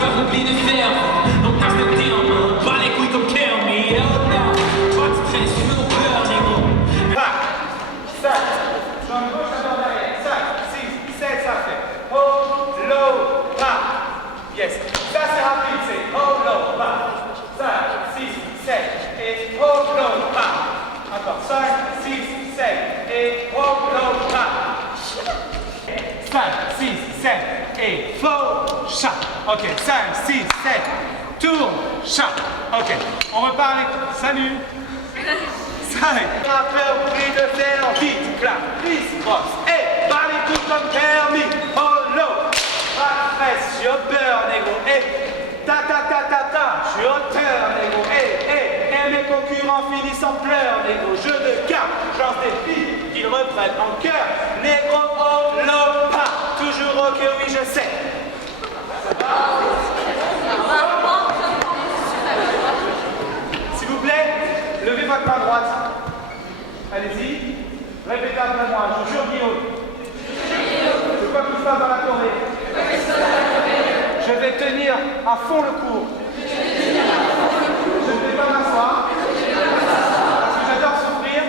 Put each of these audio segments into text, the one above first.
Rempli de fer, on passe le terme, pas les couilles comme Kermit. Oh non, toi tu traînes sur nos peurs, négro. 5, jambe gauche, la jambe arrière. 5, 6, 7, ça fait. Hold, low, bas. Yes. Ça c'est rapide, c'est hold, low, bas. 5, 6, 7, et hold, low, bas. Encore. 5, 6, 7, et hold, low, bas. 5, 6, 7, et faux, chat. Ok, 5, 6, 7, tourne, chat. Ok, on repart avec salut. 5. Rappeur, oublie de faire vite, clap, please, cross. Et bas les coups comme Kermit, oh no. Pas de presse, je suis au beurre, négro. Et ta ta ta ta ta, je suis auteur, négro. Et mes concurrents finissent en pleurs, négro. Jeu de cartes, j'en défie qu'ils reprennent en cœur. Négro, oh no, pas. Toujours ok, oui, je sais. S'il vous plaît, levez votre main droite. Allez-y. Répétez après moi. Je jure, Guillaume. Je veux pas tout se passe dans la Corée. Je vais tenir à fond le cours. Je ne vais pas m'asseoir. Parce que j'adore souffrir.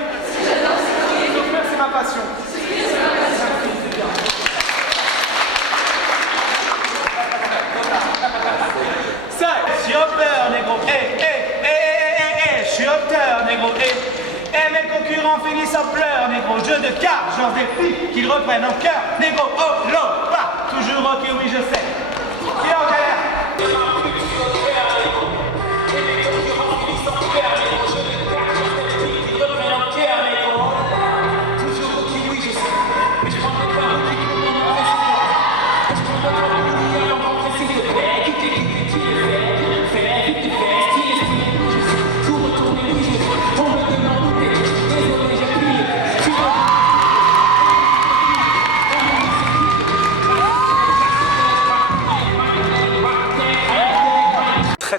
Souffrir, c'est ma passion. C'est bien. Ça, je suis auteur, négro. Je suis auteur, négro. Et mes concurrents finissent en pleurs, négro. Jeu de cartes, j'en défie qu'ils reprennent en cœur. Négro, oh, l'eau, pas. Toujours ok, oui, je sais. Qui est en galère?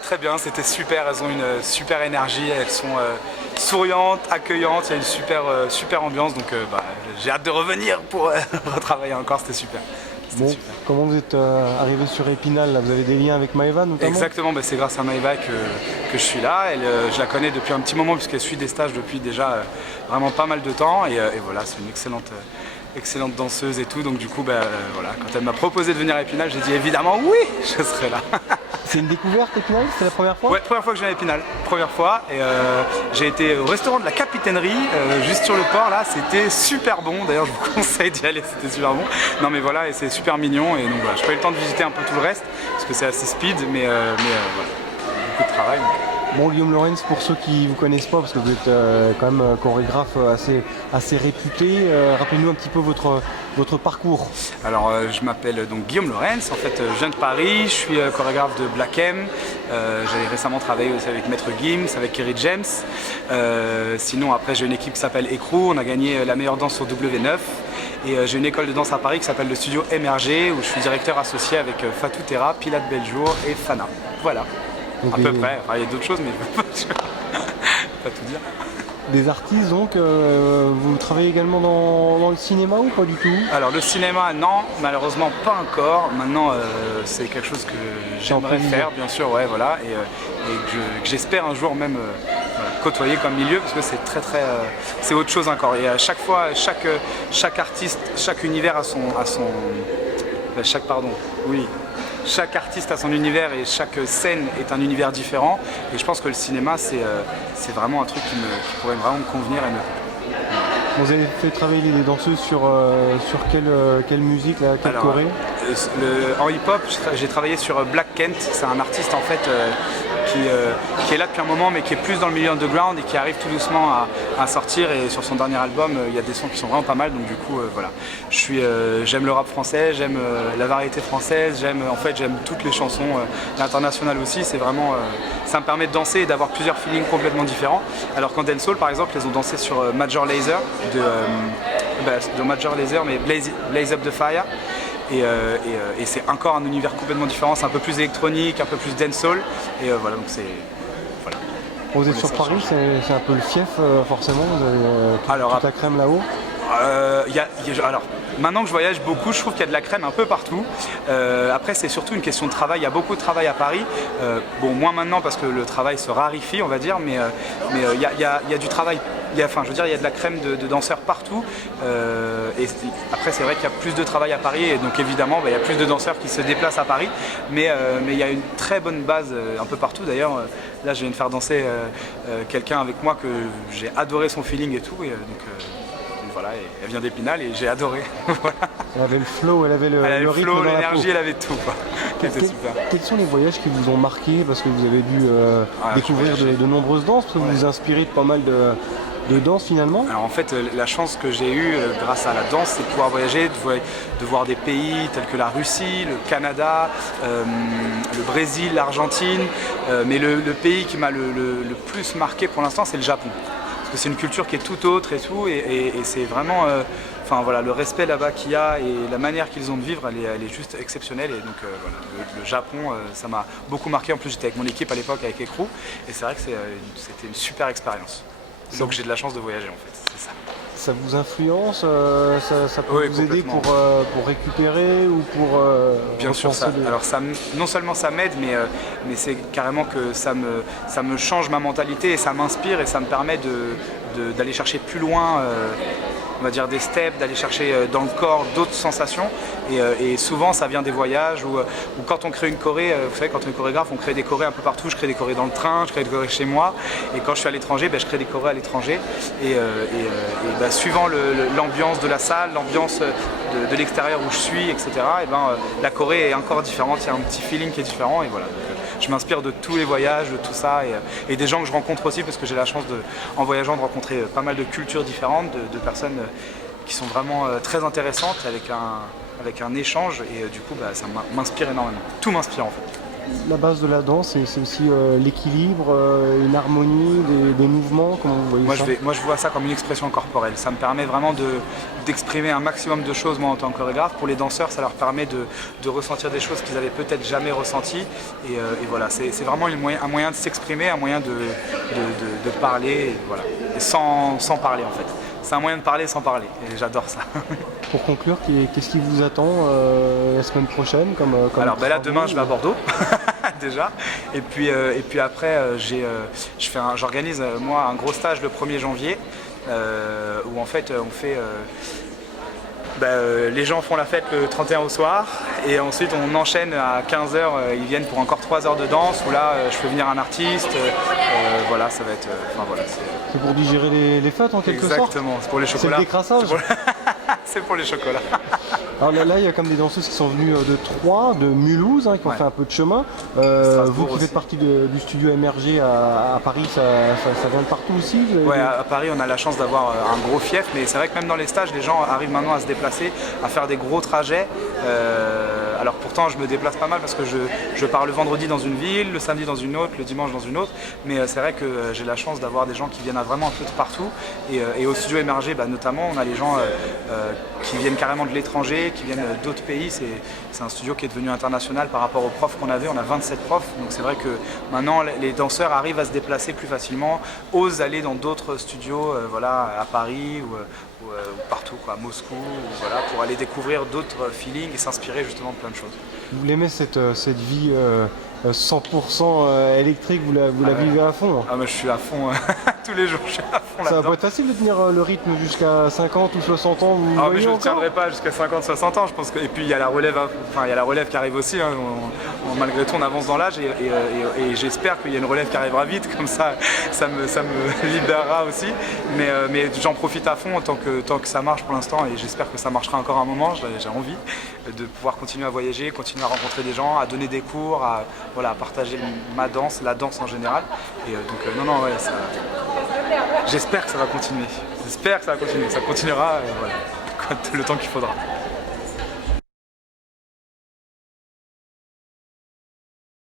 Très bien, c'était super, elles ont une super énergie, elles sont souriantes, accueillantes, il y a une super ambiance, donc j'ai hâte de revenir pour retravailler encore, c'était super. Bon, super. Comment vous êtes arrivé sur Épinal là? Vous avez des liens avec Maëva notamment? Exactement, c'est grâce à Maëva que je suis là. Je la connais depuis un petit moment puisqu'elle suit des stages depuis déjà vraiment pas mal de temps et voilà, c'est une excellente danseuse et tout, donc du coup voilà, quand elle m'a proposé de venir à Épinal, j'ai dit évidemment oui, je serai là. C'est une découverte Épinal, c'est la première fois? Ouais, première fois que je viens à Épinal, première fois, et j'ai été au restaurant de la Capitainerie, juste sur le port là, c'était super bon, d'ailleurs je vous conseille d'y aller, c'était super bon. Non mais voilà, et c'est super mignon, et donc voilà, j'ai pas eu le temps de visiter un peu tout le reste, parce que c'est assez speed, mais voilà, beaucoup de travail. Bon, Guillaume Lorenz, pour ceux qui ne vous connaissent pas, parce que vous êtes quand même chorégraphe assez réputé, rappelez-nous un petit peu votre parcours. Alors, je m'appelle donc Guillaume Lorenz, en fait, je viens de Paris, je suis chorégraphe de Black M. J'ai récemment travaillé aussi avec Maître Gims, avec Kerry James. Sinon, après, j'ai une équipe qui s'appelle Écrou, on a gagné la meilleure danse sur W9. Et j'ai une école de danse à Paris qui s'appelle le Studio MRG, où je suis directeur associé avec Fatou Terra, Pilate Beljour et Fana. Voilà. Donc à peu près, enfin, il y a d'autres choses mais je ne peux pas tout dire. Des artistes donc, vous travaillez également dans le cinéma ou pas du tout? Alors le cinéma non, malheureusement pas encore. Maintenant c'est quelque chose que j'aimerais faire bien sûr, ouais, voilà, et que j'espère un jour même côtoyer comme milieu parce que c'est c'est autre chose encore. Et à chaque fois, chaque artiste, chaque univers a chaque artiste a son univers et chaque scène est un univers différent et je pense que le cinéma c'est vraiment un truc qui pourrait vraiment me convenir et me... Vous avez fait travailler les danseuses sur quelle musique, là, quelle choré? En hip-hop, j'ai travaillé sur Black Kent, c'est un artiste en fait qui est là depuis un moment mais qui est plus dans le milieu underground et qui arrive tout doucement à sortir, et sur son dernier album il y a des sons qui sont vraiment pas mal, donc du coup voilà, j'aime le rap français, j'aime la variété française, j'aime toutes les chansons, l'international aussi, c'est vraiment ça me permet de danser et d'avoir plusieurs feelings complètement différents, alors qu'en dancehall par exemple ils ont dansé sur Major Lazer de Major Lazer mais Blaze Up the Fire. Et c'est encore un univers complètement différent, c'est un peu plus électronique, un peu plus dancehall, et voilà, donc c'est... Voilà. Vous êtes sur Paris, c'est un peu le fief forcément, vous avez toute la crème là-haut? Alors, Maintenant que je voyage beaucoup, je trouve qu'il y a de la crème un peu partout. Après, c'est surtout une question de travail. Il y a beaucoup de travail à Paris. Bon, moins maintenant parce que le travail se raréfie, on va dire, mais il y a du travail. Enfin, je veux dire, il y a de la crème de danseurs partout. Et après, c'est vrai qu'il y a plus de travail à Paris, et donc évidemment, il y a plus de danseurs qui se déplacent à Paris. Mais il y a une très bonne base un peu partout. D'ailleurs, là, je viens de faire danser quelqu'un avec moi que j'ai adoré son feeling et tout. Et, donc voilà, et elle vient d'Épinal et j'ai adoré. Voilà. Elle avait le flow, elle avait le Elle avait le rythme flow, dans la l'énergie, peau. elle avait tout, quoi. C'était super. Quels sont les voyages qui vous ont marqué parce que vous avez dû découvrir je voyageais. de nombreuses danses, parce que vous vous inspirez de pas mal de danses finalement? Alors en fait, la chance que j'ai eue grâce à la danse, c'est de pouvoir voyager, de voir des pays tels que la Russie, le Canada, le Brésil, l'Argentine. Mais le pays qui m'a le plus marqué pour l'instant, c'est le Japon. Parce que c'est une culture qui est tout autre et tout, et c'est vraiment... Enfin voilà, le respect là-bas qu'il y a et la manière qu'ils ont de vivre, elle est juste exceptionnelle. Et donc voilà, le Japon, ça m'a beaucoup marqué. En plus, j'étais avec mon équipe à l'époque, avec Ekru, et c'est vrai que c'était une super expérience. Donc j'ai de la chance de voyager en fait, c'est ça. Ça vous influence, ça peut Oui, vous aider complètement. pour récupérer ou pour Bien sûr, repenser alors non seulement ça m'aide, mais c'est carrément que ça me change ma mentalité et ça m'inspire et ça me permet d'aller chercher plus loin, on va dire des steps, d'aller chercher dans le corps d'autres sensations. Et souvent ça vient des voyages ou quand on crée une choré, vous savez, quand on est chorégraphe, on crée des chorés un peu partout. Je crée des chorés dans le train, je crée des chorés chez moi, et quand je suis à l'étranger, je crée des chorés à l'étranger. Et suivant l'ambiance de la salle, l'ambiance de l'extérieur où je suis, etc., la choré est encore différente, il y a un petit feeling qui est différent, et voilà. Je m'inspire de tous les voyages, de tout ça, et des gens que je rencontre aussi, parce que j'ai la chance, en voyageant, de rencontrer pas mal de cultures différentes, de personnes qui sont vraiment très intéressantes, avec un échange, et du coup ça m'inspire énormément. Tout m'inspire en fait. La base de la danse, c'est aussi l'équilibre, une harmonie, des mouvements, comment vous voyez ça? Moi je vois ça comme une expression corporelle. Ça me permet vraiment d'exprimer un maximum de choses, moi en tant que chorégraphe. Pour les danseurs, ça leur permet de ressentir des choses qu'ils avaient peut-être jamais ressenties. Et voilà, c'est vraiment un moyen de s'exprimer, un moyen de parler, et voilà. Et sans parler en fait. C'est un moyen de parler sans parler, et j'adore ça. Pour conclure, qu'est-ce qui vous attend la semaine prochaine comme Alors là, travaux? demain je vais à Bordeaux déjà, et puis après j'organise moi un gros stage le 1er janvier où en fait on fait les gens font la fête le 31 au soir, et ensuite on enchaîne à 15h, ils viennent pour encore 3 heures de danse, où là je fais venir un artiste, voilà, ça va être... voilà, C'est pour digérer les fêtes en quelque sorte? exactement, c'est pour les C'est chocolats. le décrassage? C'est pour les chocolats. Alors là, il y a comme des danseuses qui sont venues de Troyes, de Mulhouse, qui ont Ouais. fait un peu de chemin. Strasbourg Vous qui aussi. faites partie du studio MRG à Paris, ça vient de partout aussi? Vous avez Ouais, à Paris, on a la chance d'avoir un gros fief, mais c'est vrai que même dans les stages, les gens arrivent maintenant à se déplacer, à faire des gros trajets. Alors pourtant, je me déplace pas mal parce que je pars le vendredi dans une ville, le samedi dans une autre, le dimanche dans une autre. Mais c'est vrai que j'ai la chance d'avoir des gens qui viennent vraiment un peu de partout. Et au studio MRG, notamment, on a les gens qui viennent carrément de l'étranger, qui viennent d'autres pays. C'est un studio qui est devenu international par rapport aux profs qu'on avait. On a 27 profs, donc c'est vrai que maintenant les danseurs arrivent à se déplacer plus facilement, osent aller dans d'autres studios, voilà, à Paris ou partout, quoi, à Moscou, voilà, pour aller découvrir d'autres feelings et s'inspirer justement de plein de choses. Vous l'aimez cette vie 100% électrique, vous la vivez à fond, hein? Ah, mais je suis à fond tous les jours, je suis à fond Ça va là-dedans. pas être facile de tenir le rythme jusqu'à 50 ou 60 ans, vous Ah, mais voyez je ne encore? tiendrai pas jusqu'à 50-60 ans, je pense que... Et puis il y a la relève, il y a la relève qui arrive aussi, hein. Malgré tout on avance dans l'âge, et j'espère qu'il y a une relève qui arrivera vite, comme ça me libérera aussi. Mais j'en profite à fond tant que ça marche pour l'instant, et j'espère que ça marchera encore un moment. J'ai envie de pouvoir continuer à voyager, continuer à rencontrer des gens, à donner des cours, à partager ma danse, la danse en général. Et donc non, ouais, j'espère que ça va continuer. J'espère que ça va continuer. Ça continuera, voilà, le temps qu'il faudra.